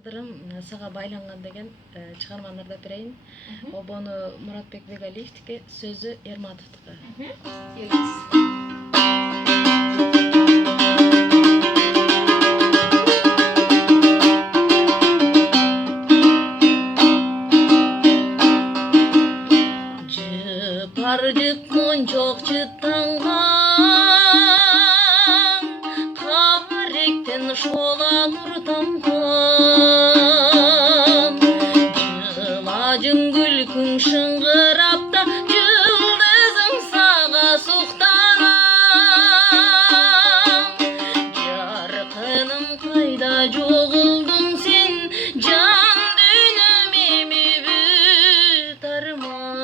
Тагдырым сага байланган деген чыгарманы ырдап берейин. Обону Муратбек Бегалиевдики, сөзү Эрматовдуку. Жыпаржык мончок чыттанган, каректен шола нур тамган. Жылажың күлкүң шыңгырапта, жылдызың сага суктанам. Жаркыным кайда жоголдуң сен, жан дүйнөм эми бүт арман.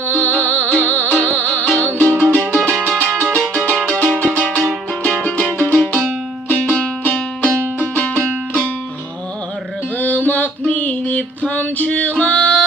Аргымак минип камчылап,